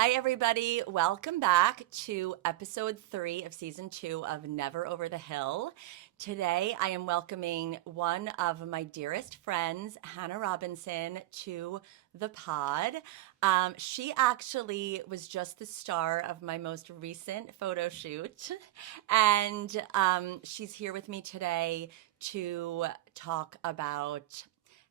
Hi, everybody. Welcome back to episode 3 of season 2 of Never Over the Hill. Today, I am welcoming one of my dearest friends, Hanna Robinson, to the pod. She actually was just the star of my most recent photo shoot, and she's here with me today to talk about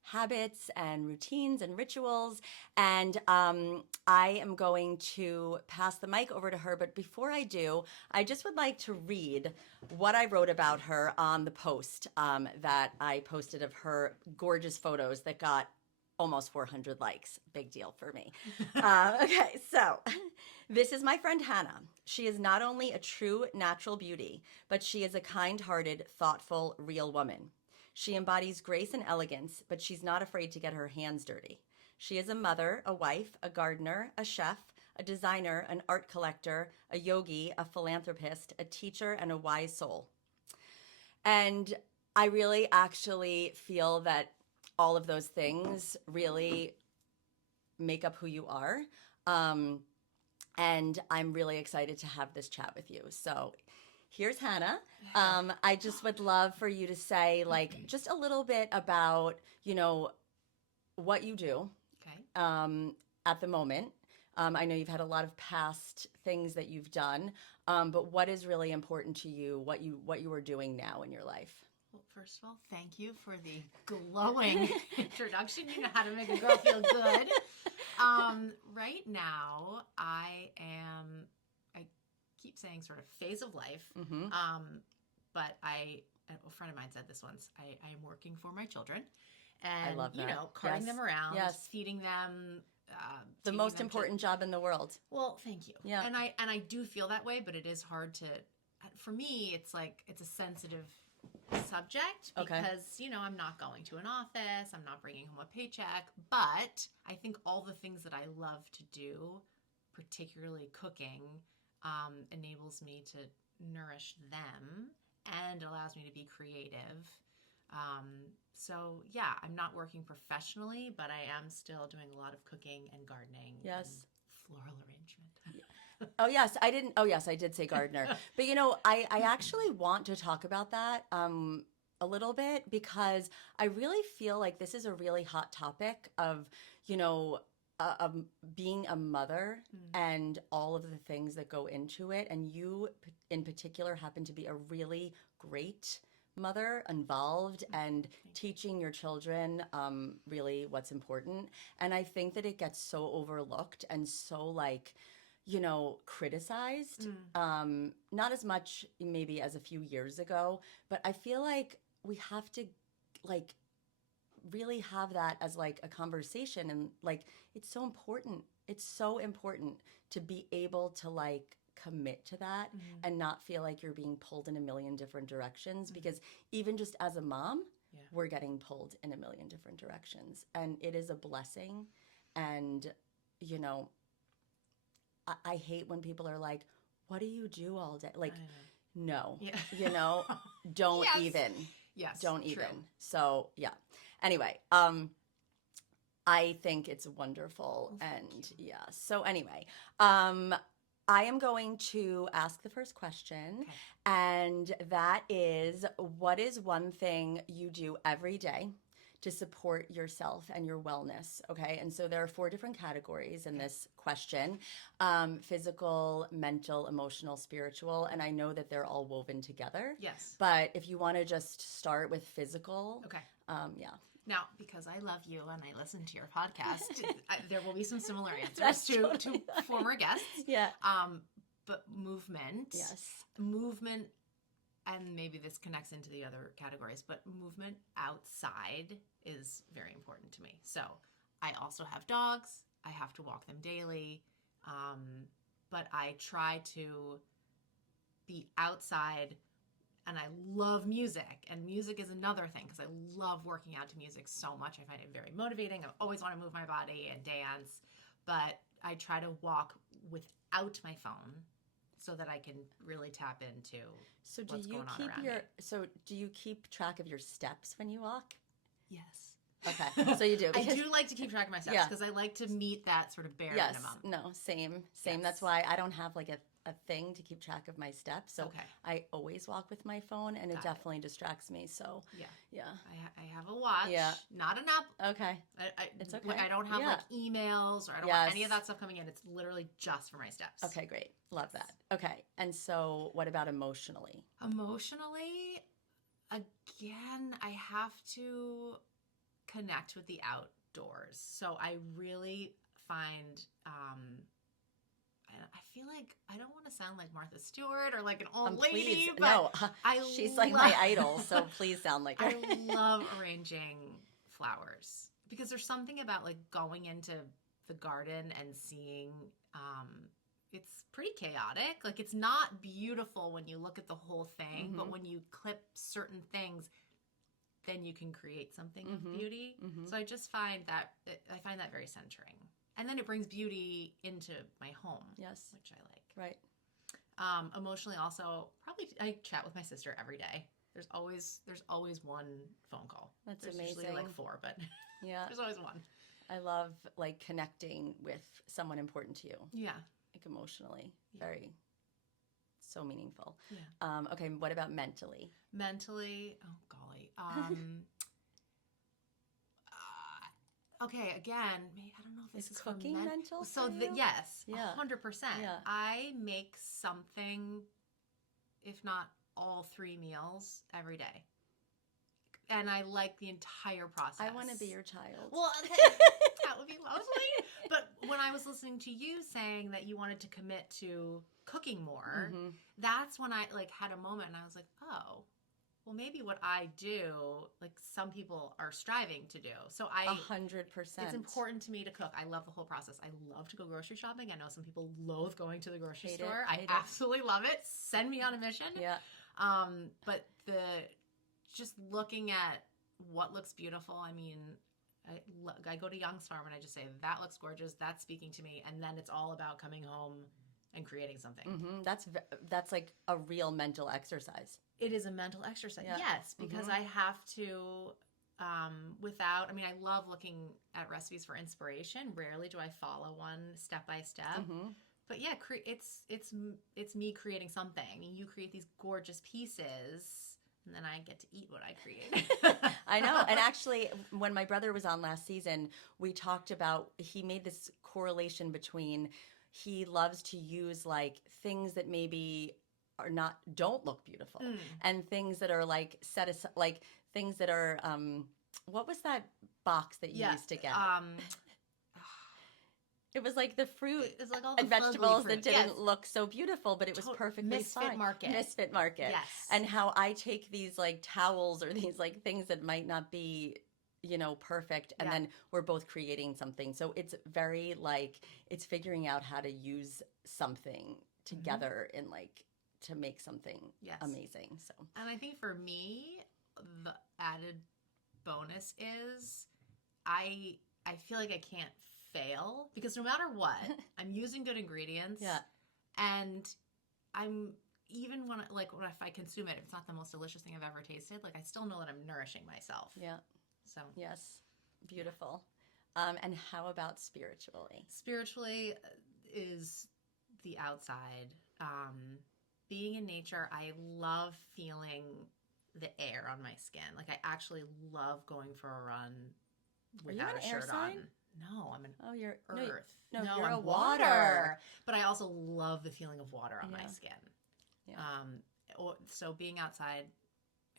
habits and routines and rituals. And I am going to pass the mic over to her. But before I do, I just would like to read what I wrote about her on the post that I posted of her gorgeous photos that got almost 400 likes. Big deal for me. Okay, so this is my friend Hanna. She is not only a true natural beauty, but she is a kind-hearted, thoughtful, real woman. She embodies grace and elegance, but she's not afraid to get her hands dirty. She is a mother, a wife, a gardener, a chef, a designer, an art collector, a yogi, a philanthropist, a teacher, and a wise soul. And I really actually feel that all of those things really make up who you are. And I'm really excited to have this chat with you. So here's Hanna. I just would love for you to say, like, just a little bit about, what you do at the moment. I know you've had a lot of past things that you've done, but what is really important to you, what you are doing now in your life? Well, first of all, thank you for the glowing introduction. You know how to make a girl feel good. Right now, I keep saying sort of phase of life, but a friend of mine said this once, I am working for my children. And, I love that. carting them around, Yes. feeding them. The most important job in the world. Well, thank you. Yeah. And I do feel that way, but it is hard to, for me, it's like, it's a sensitive subject because, I'm not going to an office, I'm not bringing home a paycheck, but I think all the things that I love to do, particularly cooking, enables me to nourish them and allows me to be creative. So yeah, I'm not working professionally, but I am still doing a lot of cooking and gardening. Yes. And floral arrangement. Oh yes, I did say gardener. But I actually want to talk about that a little bit because I really feel like this is a really hot topic of, being a mother and all of the things that go into it. And you in particular happen to be a really great mother, involved and teaching your children really what's important. And I think that it gets so overlooked and so criticized. Not as much maybe as a few years ago, but I feel like we have to really have that as a conversation, and it's so important. It's so important to be able to commit to that and not feel like you're being pulled in a million different directions, because even just as a mom, we're getting pulled in a million different directions, and it is a blessing. And I hate when people are like, what do you do all day? No, don't Yes. even. Yes, Don't true. even. So, yeah. Anyway, I think it's wonderful. Well, and yeah. So anyway, I am going to ask the first question, and that is, what is one thing you do every day to support yourself and your wellness? Okay, and so there are 4 different categories in this question: physical, mental, emotional, spiritual, and I know that they're all woven together. Yes. But if you want to just start with physical, Okay. yeah. Now, because I love you and I listen to your podcast, there will be some similar answers That's to totally former guests. Yeah. But movement. Yes. Movement, and maybe this connects into the other categories, but movement outside is very important to me. So I also have dogs. I have to walk them daily. But I try to be outside. And I love music, and music is another thing because I love working out to music so much. I find it very motivating. I always want to move my body and dance, but I try to walk without my phone so that I can really tap into what's going on around me. So do you keep track of your steps when you walk? Yes. Okay. So you do. I because- do like to keep track of my steps Yeah. because I like to meet that sort of bare Yes. minimum. No, same. Yes. That's why I don't have like a thing to keep track of my steps. So Okay. I always walk with my phone, and it Got it. definitely distracts me. So Yeah. yeah. I have a watch. Yeah. Not an app. Okay. I, It's okay. Like, I don't have Yeah. like emails or I don't Yes. want any of that stuff coming in. It's literally just for my steps. Okay, great. Love Yes. that. Okay. And so what about emotionally? Emotionally, again, I have to connect with the outdoors. So I really find, I feel like I don't want to sound like Martha Stewart or like an old lady, Please, but no. I She's like love- my idol, so please sound like her. I love arranging flowers because there's something about like going into the garden and seeing, it's pretty chaotic. Like it's not beautiful when you look at the whole thing, but when you clip certain things, then you can create something of beauty. So I just find that I find that very centering. And then it brings beauty into my home. Yes. Which I like. Right. Emotionally also, probably I chat with my sister every day. There's always one phone call. That's There's amazing. usually like 4, but Yeah. there's always one. I love like connecting with someone important to you, Yeah. like emotionally. Yeah. Very, so meaningful. Yeah. Okay. What about mentally? Mentally, oh golly. Okay, again, I don't know if this is for cooking mental So for you? yes, Yeah. 100%. Yeah. I make something, if not all 3 meals every day. And I like the entire process. I want to be your child. Well, that would be lovely. But when I was listening to you saying that you wanted to commit to cooking more, that's when I like had a moment and I was like, oh, well, maybe what I do, like some people are striving to do. So 100%. it's important to me to cook. I love the whole process. I love to go grocery shopping. I know some people loathe going to the grocery Hate store. it, I hate it. absolutely love it. Send me on a mission. Yeah. But just looking at what looks beautiful. I mean, I go to Young's Farm and I just say, that looks gorgeous. That's speaking to me. And then it's all about coming home and creating something. That's like a real mental exercise. It is a mental exercise. Yeah. Yes, because I have to, I love looking at recipes for inspiration. Rarely do I follow one step by step. But yeah, it's me creating something. You create these gorgeous pieces, and then I get to eat what I create. I know. And actually, when my brother was on last season, we talked about, he made this correlation between, he loves to use like things that maybe don't look beautiful and things that are like set aside, like things that are, what was that box that you used to get? It was like the fruit It's like all the and vegetables fruit. that didn't look so beautiful, but it was perfectly Misfit fine. Market. Misfit Market. Yes. And how I take these like towels or these like things that might not be, perfect, and then we're both creating something. So it's very like, it's figuring out how to use something together in like, to make something amazing. So, and I think for me, the added bonus is I feel like I can't fail because no matter what, I'm using good ingredients. Yeah. And I'm even when if I consume it, if it's not the most delicious thing I've ever tasted, like I still know that I'm nourishing myself. Yeah. So yes, beautiful. And how about spiritually? Spiritually is the outside. Being in nature, I love feeling the air on my skin. Like I actually love going for a run without a shirt on. No, I'm an you're earth. No, No, you're I'm a water. But I also love the feeling of water on my skin. Yeah. So being outside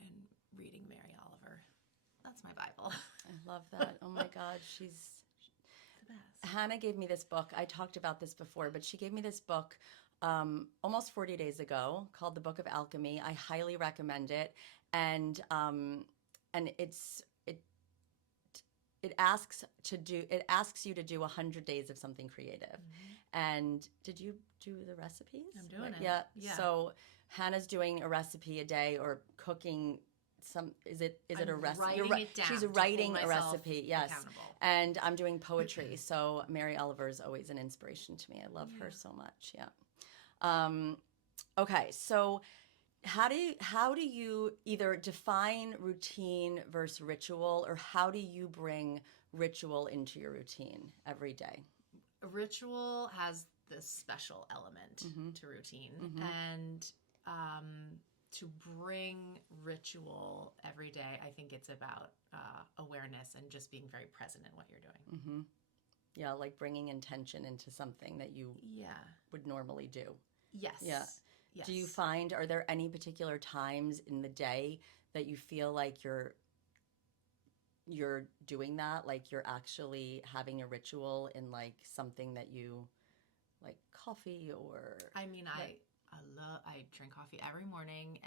and reading Mary Oliver, that's my Bible. I love that. Oh my God, she's the best. Hannah gave me this book. I talked about this before, but she gave me this book almost 40 days ago called The Book of Alchemy. I highly recommend it. And it asks you to do 100 days of something creative. And did you do the recipes? I'm doing it. Yeah. Yeah. So Hannah's doing a recipe a day or cooking some, is it a recipe? Writing it down. She's to writing hold a myself recipe. Yes. accountable. And I'm doing poetry. So Mary Oliver is always an inspiration to me. I love her so much. Yeah. Okay. So how do you either define routine versus ritual, or how do you bring ritual into your routine every day? Ritual has this special element Mm-hmm. to routine, Mm-hmm. and to bring ritual every day, I think it's about awareness and just being very present in what you're doing. Mm-hmm. Yeah, like bringing intention into something that you Yeah. would normally do. Yes. Yeah. Yes. Do you find, are there any particular times in the day that you feel like you're doing that, like you're actually having a ritual in like something that you like, coffee or I mean, I drink coffee every morning,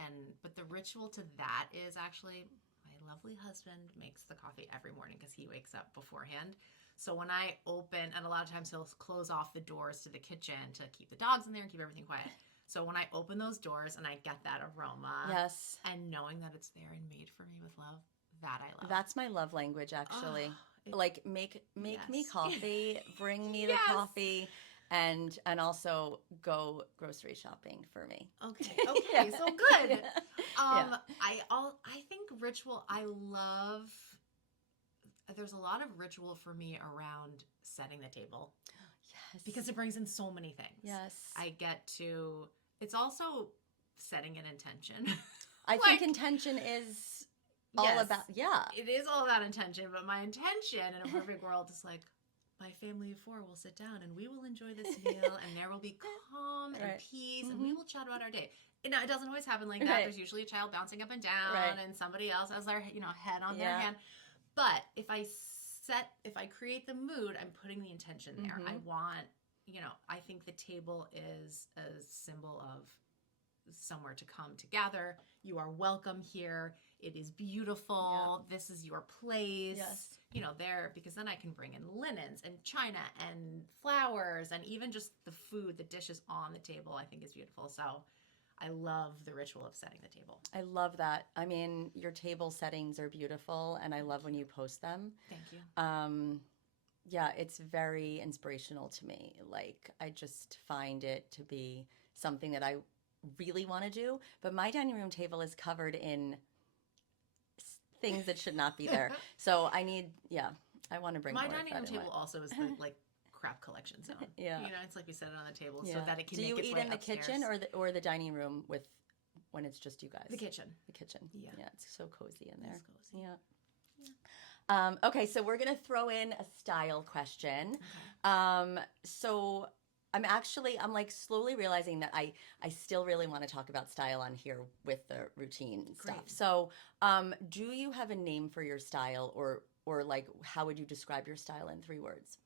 but the ritual to that is actually my lovely husband makes the coffee every morning because he wakes up beforehand. So when I open, and a lot of times he'll close off the doors to the kitchen to keep the dogs in there and keep everything quiet. So when I open those doors and I get that aroma, Yes, and knowing that it's there and made for me with love, that I love. that's my love language actually. Like make me Yes. coffee, bring me the Yes. coffee, and also go grocery shopping for me. Okay, Yeah. so good. Yeah. I think ritual. I love. There's a lot of ritual for me around setting the table Yes. because it brings in so many things. Yes. I get to. It's also setting an intention. I think intention is all Yes, about, yeah. It is all about intention, but my intention in a perfect world is like, my family of 4 will sit down and we will enjoy this meal and there will be calm and peace and we will chat about our day. Now, it doesn't always happen like that. There's usually a child bouncing up and down and somebody else has their head on their hand. But if I create the mood, I'm putting the intention there. I want, I think the table is a symbol of somewhere to come to gather. You are welcome here. It is beautiful. This is your place. Yes. There, because then I can bring in linens and china and flowers and even just the food, the dishes on the table, I think is beautiful. So I love the ritual of setting the table. I love that. I mean, your table settings are beautiful, and I love when you post them. Thank you. Yeah, it's very inspirational to me. Like, I just find it to be something that I really want to do. But my dining room table is covered in things that should not be there. So I want to bring my more dining of room that in table also is the crap collection zone. Yeah. It's like we set it on the table so that it can make its way upstairs. Do you eat in the upstairs. kitchen or the dining room when it's just you guys? The kitchen. The kitchen. Yeah. Yeah, it's so cozy in there. It's cozy. Yeah. Okay, so we're going to throw in a style question. Okay. So I'm like slowly realizing that I still really want to talk about style on here with the routine stuff. Great. So, do you have a name for your style, or like how would you describe your style in 3 words?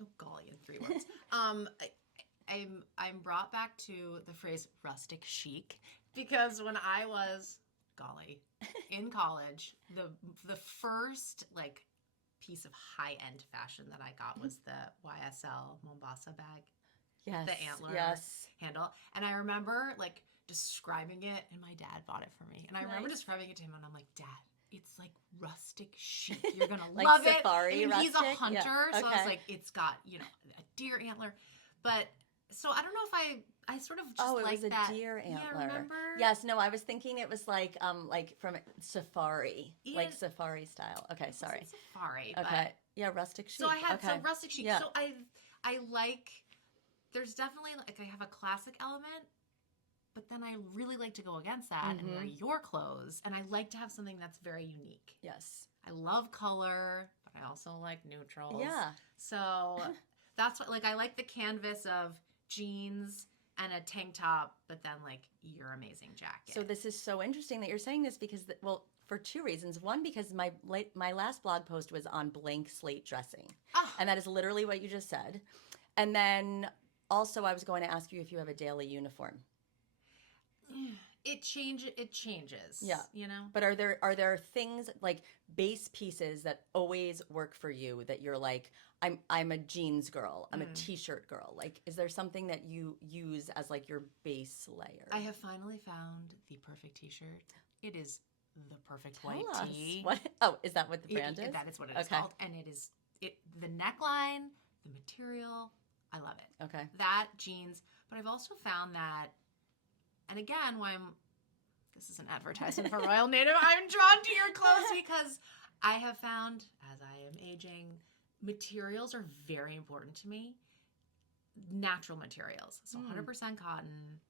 Oh golly, in 3 words. I'm brought back to the phrase rustic chic because when I was in college, the first piece of high end fashion that I got was the YSL Mombasa bag. Yes. The antler handle. And I remember describing it, and my dad bought it for me. And I remember describing it to him, and I'm like, Dad, it's like rustic chic. You're going to love it. Safari I mean, rustic? He's a hunter, Yeah. so I was like, it's got, a deer antler. But, so I don't know if I sort of just like that. Oh, it was a deer antler. Yeah, remember? Yes, no, I was thinking it was like from safari, Yeah. like safari style. Okay, sorry. Safari. Okay. Yeah, rustic chic. So I had okay. so rustic chic. Yeah. So I like, there's definitely I have a classic element, but then I really like to go against that and wear your clothes, and I like to have something that's very unique. Yes. I love color, but I also like neutrals. Yeah. So that's what I like the canvas of jeans and a tank top, but then your amazing jacket. So this is so interesting that you're saying this because for 2 reasons. One, because my last blog post was on blank slate dressing. And that is literally what you just said. And then also I was going to ask you if you have a daily uniform. It changes. Yeah. But are there things like base pieces that always work for you that you're like, I'm a jeans girl, I'm a t-shirt girl? Like, is there something that you use as your base layer? I have finally found the perfect t-shirt. It is the perfect Tell white us. tee. What? Oh, is that what the brand is? That is what it is called. And it is the neckline, the material, I love it. Okay. That jeans, but I've also found that, and again, this is an advertisement for Royal Native. I'm drawn to your clothes because I have found, as I am aging, materials are very important to me. Natural materials. So 100% cotton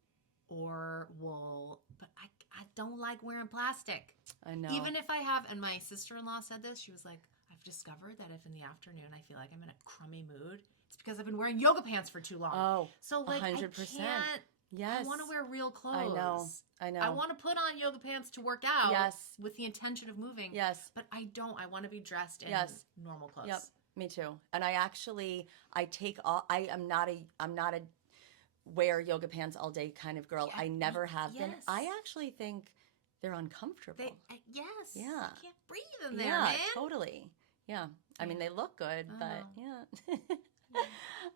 or wool. But I don't like wearing plastic. I know. Even if I have, and my sister-in-law said this, she was like, I've discovered that if in the afternoon I feel like I'm in a crummy mood, it's because I've been wearing yoga pants for too long. Oh, so like 100%. I can't. Yes. I want to wear real clothes. I know. I want to put on yoga pants to work out. Yes. With the intention of moving. Yes. But I don't. I want to be dressed in normal clothes. Yep. Me too. And I take all. I'm not a wear yoga pants all day kind of girl. I never have been. I actually think they're uncomfortable. Yes. Yeah. You can't breathe in there, yeah, man. Totally. Yeah. I mean, they look good, but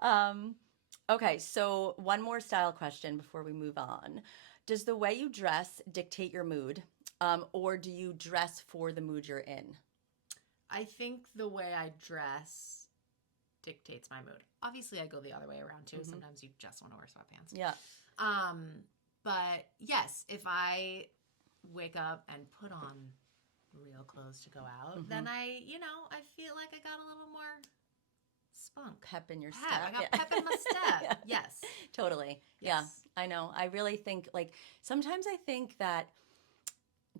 yeah. Okay, so one more style question before we move on. Does the way you dress dictate your mood, or do you dress for the mood you're in? I think the way I dress dictates my mood. Obviously, I go the other way around too. Mm-hmm. Sometimes you just want to wear sweatpants. Yeah. But yes, if I wake up and put on real clothes to go out, then I feel like I got a little more spunk. Pep in your step. I got pep in my step. Yeah. Yes. Totally. Yes. Yeah, I know. I really think, like, sometimes I think that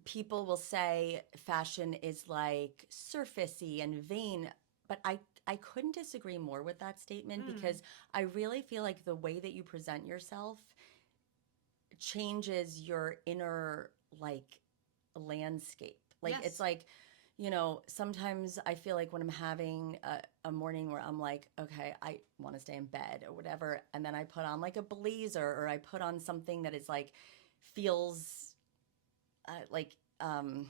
people will say fashion is like surfacey and vain, but I couldn't disagree more with that statement because I really feel like the way that you present yourself changes your inner, like, landscape. Like, it's like, sometimes I feel like when I'm having a morning where I'm like, okay, I want to stay in bed or whatever, and then I put on like a blazer or I put on something that is like feels like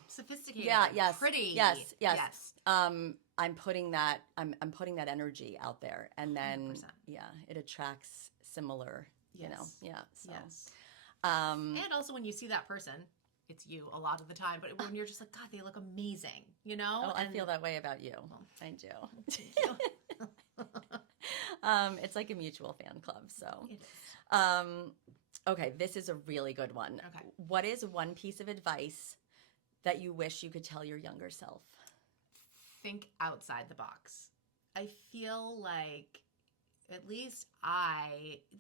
sophisticated. Yeah. Yes. Pretty. Yes. I'm putting that energy out there, and then 100%. It attracts similar. Yes. Yeah. So. Yes. And also when you see that person, it's you a lot of the time, but when you're just like, God, they look amazing, Oh, I feel that way about you. Well, I do. Thank you. It's like a mutual fan club. So, it is. Okay, this is a really good one. Okay. What is one piece of advice that you wish you could tell your younger self? Think outside the box. I feel like at least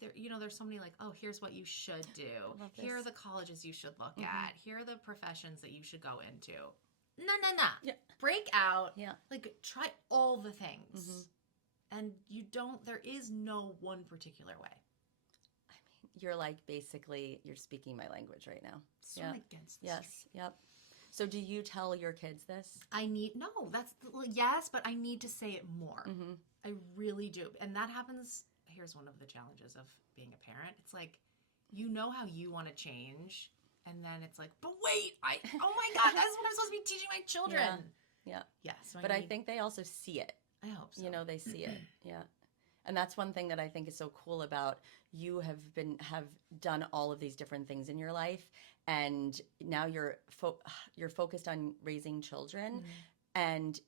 there's so many like, oh, here's what you should do. Here are the colleges you should look at. Here are the professions that you should go into. No. Yeah. Break out. Yeah. Like, try all the things. And there is no one particular way. I mean, you're like, basically, you're speaking my language right now. So against this. Yes. Yep. So do you tell your kids this? Yes, but I need to say it more. I really do. And that happens. Here's one of the challenges of being a parent. It's like, how you want to change. And then it's like, but wait, oh my God, that's what I'm supposed to be teaching my children. Yeah. Yeah. So I think they also see it. I hope so. They see it. Yeah. And that's one thing that I think is so cool about you have done all of these different things in your life. And now you're focused on raising children, and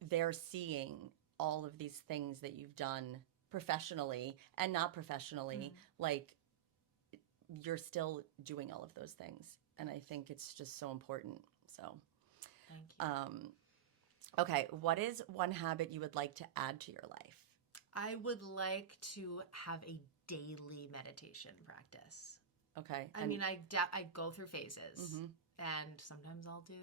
they're seeing all of these things that you've done professionally and not professionally. Like, you're still doing all of those things. And I think it's just so important. So, thank you. Okay. What is one habit you would like to add to your life? I would like to have a daily meditation practice. Okay. I mean, I go through phases, and sometimes I'll do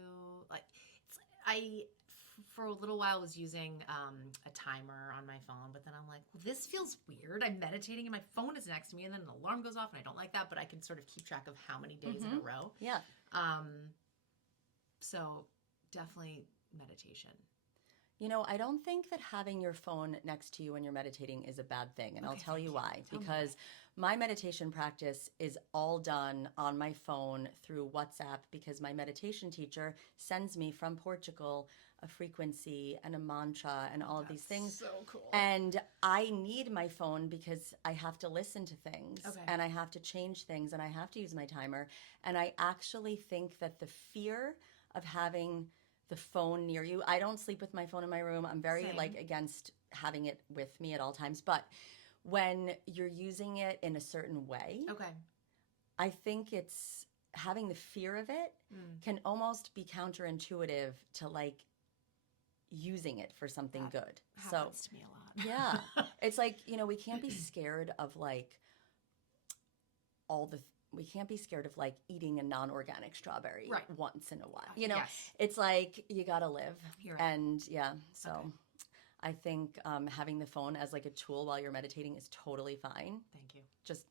for a little while was using a timer on my phone, but then I'm like, well, this feels weird. I'm meditating and my phone is next to me, and then an alarm goes off, and I don't like that, but I can sort of keep track of how many days in a row. Yeah. So definitely meditation. I don't think that having your phone next to you when you're meditating is a bad thing. And I'll tell you why. Because my meditation practice is all done on my phone through WhatsApp, because my meditation teacher sends me from Portugal a frequency and a mantra and all of these things. So cool. And I need my phone because I have to listen to things and I have to change things and I have to use my timer. And I actually think that the fear of having the phone near you. I don't sleep with my phone in my room. I'm very against having it with me at all times. But when you're using it in a certain way, I think it's having the fear of it can almost be counterintuitive to like using it for something good. Happens to me a lot. Yeah. It's like, we can't be scared of like we can't be scared of like eating a non-organic strawberry once in a while. Yes. It's like you got to live. You're right. And so I think having the phone as like a tool while you're meditating is totally fine. Thank you. Just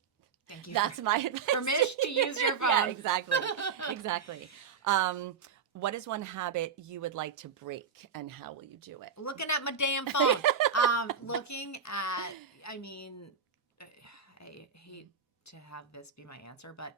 thank you. That's my advice. Permission to use your phone. Yeah, exactly. Exactly. What is one habit you would like to break, and how will you do it? Looking at my damn phone. Looking at, I hate to have this be my answer, but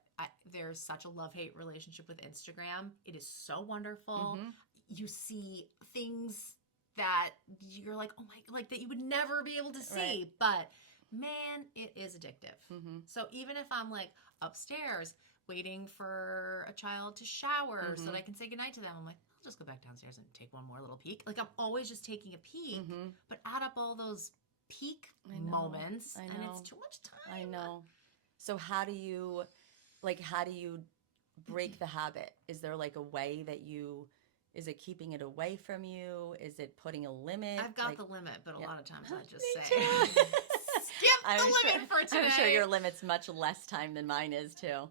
there's such a love-hate relationship with Instagram. It is so wonderful. Mm-hmm. You see things that you're like, oh my, like that you would never be able to see. Right. But man, it is addictive. Mm-hmm. So even if I'm like upstairs waiting for a child to shower so that I can say goodnight to them, I'm like, I'll just go back downstairs and take one more little peek. Like I'm always just taking a peek, but add up all those peak moments and it's too much time. I know. So how do you break the habit? Is there like a way that is it keeping it away from you? Is it putting a limit? I've got the limit, but a lot of times I just Me say, too. skip the limit for today. I'm sure your limit's much less time than mine is too.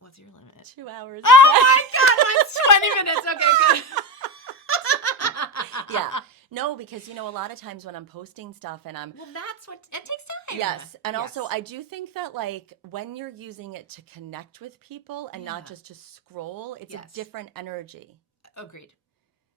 What's your limit? 2 hours. Oh my God, mine's 20 minutes. Okay, good. Yeah. No, because, a lot of times when I'm posting stuff and I'm... Well, it takes time. Yes. And also, I do think that, like, when you're using it to connect with people and not just to scroll, it's a different energy. Agreed.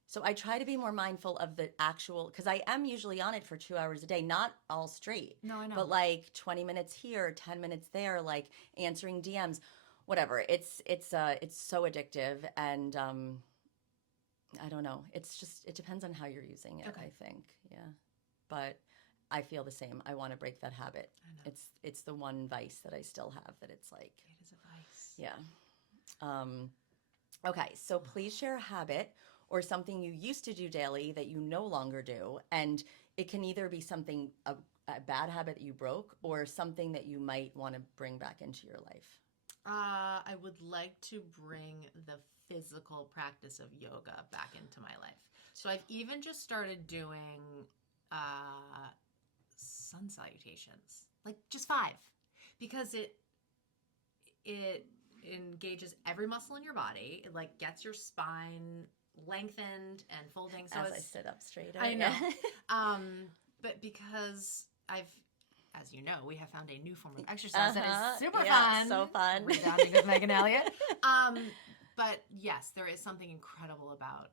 So I try to be more mindful of the actual... Because I am usually on it for 2 hours a day, not all straight. No, I know. But, like, 20 minutes here, 10 minutes there, like, answering DMs, whatever. It's so addictive, and... I don't know. It's just, it depends on how you're using it, I think. Yeah. But I feel the same. I want to break that habit. I know. It's the one vice that I still have that it's like. It is a vice. Yeah. Okay. So please share a habit or something you used to do daily that you no longer do. And it can either be something, a bad habit that you broke, or something that you might want to bring back into your life. I would like to bring the physical practice of yoga back into my life. So I've even just started doing sun salutations, like just 5, because it engages every muscle in your body. It like gets your spine lengthened and folding. So As I sit up straighter. I know. But because as you know, we have found a new form of exercise that is super fun. So fun. Rebounding with Megan Elliott. But yes, there is something incredible about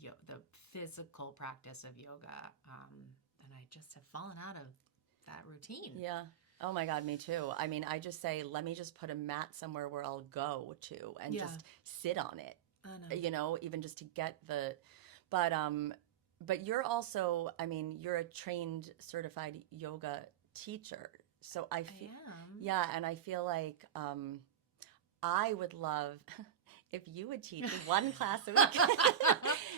the physical practice of yoga. And I just have fallen out of that routine. Yeah. Oh my God, me too. I mean, I just say, let me just put a mat somewhere where I'll go to and just sit on it. I know. Even just to get but you're also, I mean, you're a trained certified yoga teacher. So I feel, yeah. And I feel like, I would love if you would teach one class a week.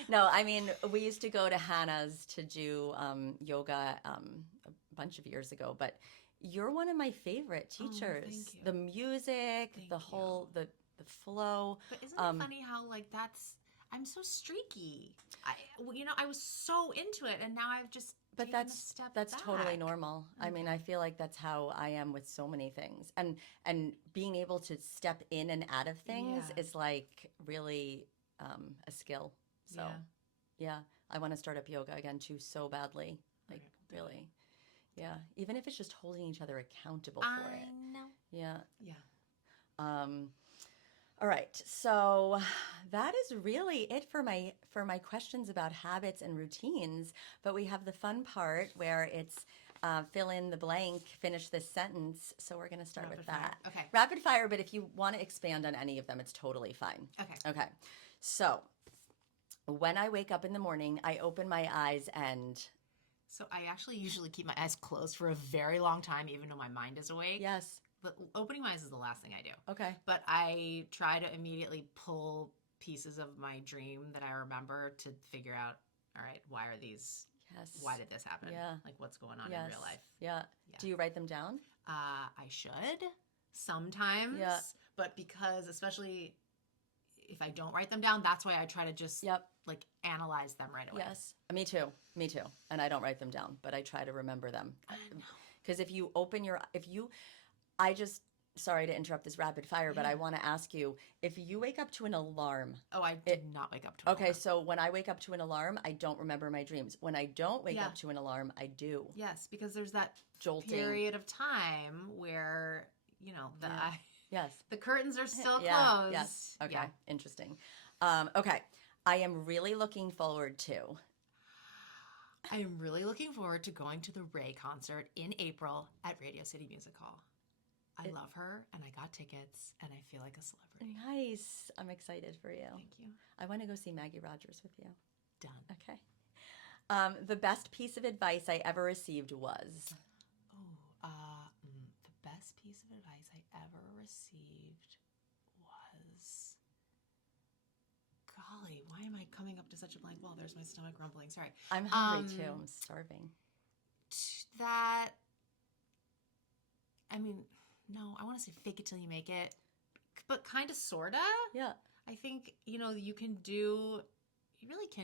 No, I mean, we used to go to Hanna's to do yoga a bunch of years ago, but you're one of my favorite teachers. Thank you. The music, the whole, the flow. But isn't it funny how like I'm so streaky. I was so into it, and now I've just But taken a step that's back. totally normal. I mean, I feel like that's how I am with so many things, and being able to step in and out of things is like really a skill. So yeah, I want to start up yoga again too so badly, like really. Yeah, even if it's just holding each other accountable for it. I know. Yeah. Yeah. All right, so that is really it for my questions about habits and routines. But we have the fun part where it's fill in the blank, finish this sentence. So we're going to start with that. Okay. Rapid fire, but if you want to expand on any of them, it's totally fine. Okay. So when I wake up in the morning, I open my eyes and... So I actually usually keep my eyes closed for a very long time, even though my mind is awake. Yes. But opening my eyes is the last thing I do. Okay. But I try to immediately pull pieces of my dream that I remember to figure out, all right, why are these, why did this happen? Yeah. Like what's going on Yes. in real life? Yeah. Do you write them down? I should. sometimes. Yeah. But because, especially if I don't write them down, that's why I try to just Yep. like analyze them right away. Yes. Me too. Me too. And I don't write them down, but I try to remember them. I know. Because I just, sorry to interrupt this rapid fire, but I Yeah. want to ask you, if you wake up to an alarm. Oh, I did not wake up to an Okay, alarm. so when I wake up to an alarm, I don't remember my dreams. When I don't wake Yeah. up to an alarm, I do. Yes, because there's that Jolting. period of time where, Yeah. Yes. the curtains are still Yeah. closed. Yes. Okay. Yeah. Interesting. Okay. I am really looking forward to. I am really looking forward to going to the Ray concert in April at Radio City Music Hall. I love her, and I got tickets, and I feel like a celebrity. Nice. I'm excited for you. Thank you. I want to go see Maggie Rogers with you. Done. Okay. The best piece of advice I ever received was. The best piece of advice I ever received was, golly, why am I coming up to such a blank wall? There's my stomach rumbling. Sorry. I'm hungry too. I'm starving. That, I mean, no, I want to say fake it till you make it, but kind of, sort of. Yeah. I think, you really can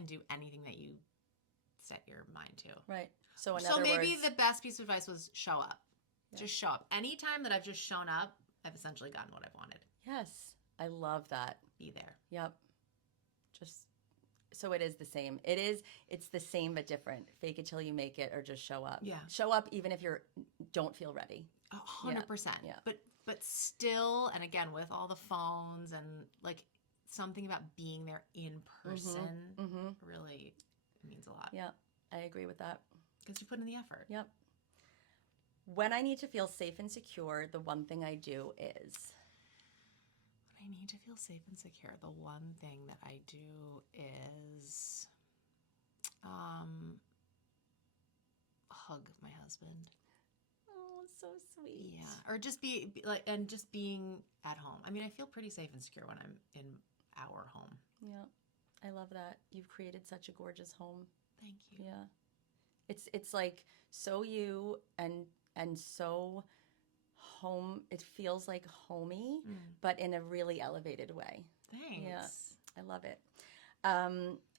do anything that you set your mind to. Right. So maybe words, the best piece of advice was show up. Yeah. Just show up. Anytime that I've just shown up, I've essentially gotten what I've wanted. Yes. I love that. Be there. Yep. Just so it is the same. It's the same but different. Fake it till you make it, or just show up. Yeah. Show up even if don't feel ready. 100%. Yeah. But still, and again, with all the phones and like something about being there in person really means a lot. Yeah. I agree with that. Because you put in the effort. Yep. When I need to feel safe and secure, the one thing I do is. When I need to feel safe and secure, the one thing that I do is hug my husband. Oh, so sweet. Yeah, or just be just being at home. I mean, I feel pretty safe and secure when I'm in our home. Yeah, I love that. You've created such a gorgeous home. Thank you. Yeah, it's like so you and so home. It feels like homey, but in a really elevated way. Thanks. Yeah, I love it.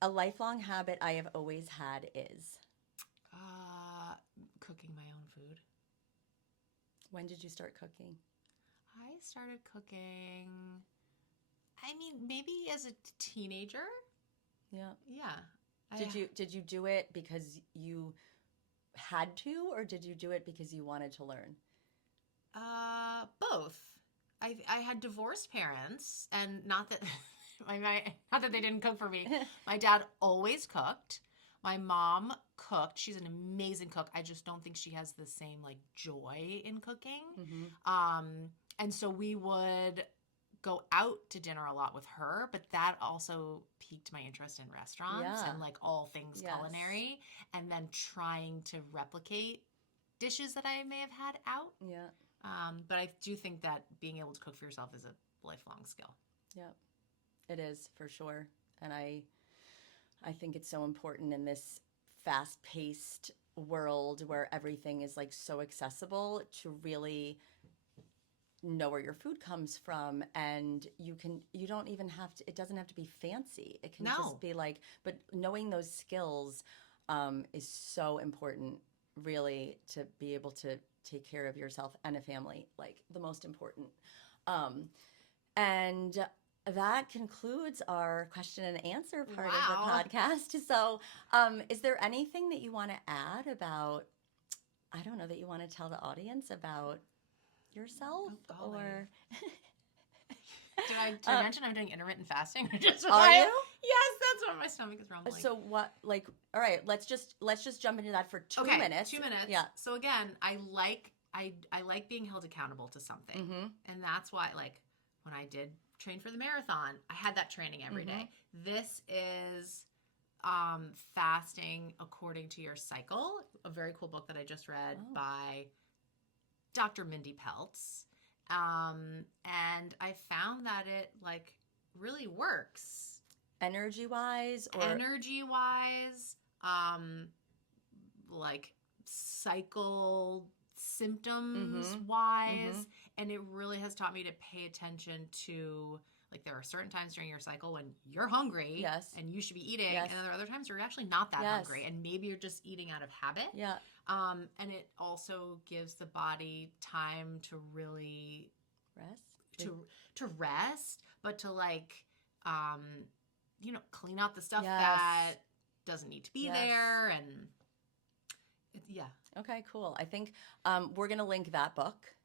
A lifelong habit I have always had is cooking my own food. When did you start cooking? I started cooking, I mean, maybe as a teenager. Yeah. Yeah. Did you do it because you had to, or did you do it because you wanted to learn? Both. I had divorced parents, and not that not that they didn't cook for me. My dad always cooked. My mom cooked. She's an amazing cook. I just don't think she has the same like joy in cooking. And so we would go out to dinner a lot with her, but that also piqued my interest in restaurants and like all things culinary, and then trying to replicate dishes that I may have had out. Yeah. But I do think that being able to cook for yourself is a lifelong skill. Yeah, it is for sure. And I think it's so important in this fast-paced world where everything is like so accessible to really know where your food comes from, and you don't even have to, it doesn't have to be fancy. It can just be like, but knowing those skills is so important, really, to be able to take care of yourself and a family, like the most important. And that concludes our question and answer part of the podcast. So is there anything that you want to add about, I don't know, that you want to tell the audience about yourself? Or Did I mention I'm doing intermittent fasting? Are you? Yes, that's why my stomach is rumbling. So what, like, all right, let's just jump into that for 2 minutes. 2 minutes. Yeah. So again, I like being held accountable to something. And that's why, like, when I did train for the marathon, I had that training every day. This is fasting according to your cycle, a very cool book that I just read by Dr. Mindy Peltz. And I found that it like really works. Energy-wise? Energy-wise, like cycle symptoms Mhm. wise. Mhm. And it really has taught me to pay attention to, like, there are certain times during your cycle when you're hungry Yes. and you should be eating. Yes. And there are other times where you're actually not that Yes. hungry. And maybe you're just eating out of habit. Yeah. And it also gives the body time to really Rest. to rest, but to like, clean out the stuff Yes. that doesn't need to be Yes. there. And yeah. Okay, cool. I think we're going to link that book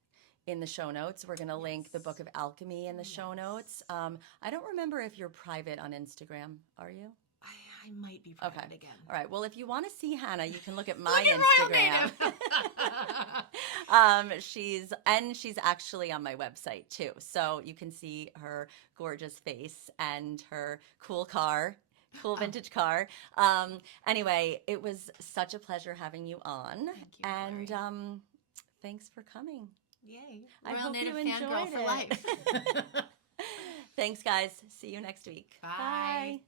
in the show notes. We're going to link the Book of Alchemy in the show Yes. notes. I don't remember if you're private on Instagram. Are you? I might be private Okay. again. All right. Well, if you want to see Hannah, you can look at my Look at Instagram. She's actually on my website too. So you can see her gorgeous face and her cool vintage car. Anyway, it was such a pleasure having you on. Thank you, And Hillary. Thanks for coming. Yay. I Royal hope Native you Fangirl enjoyed for it. life. Thanks, guys. See you next week. Bye.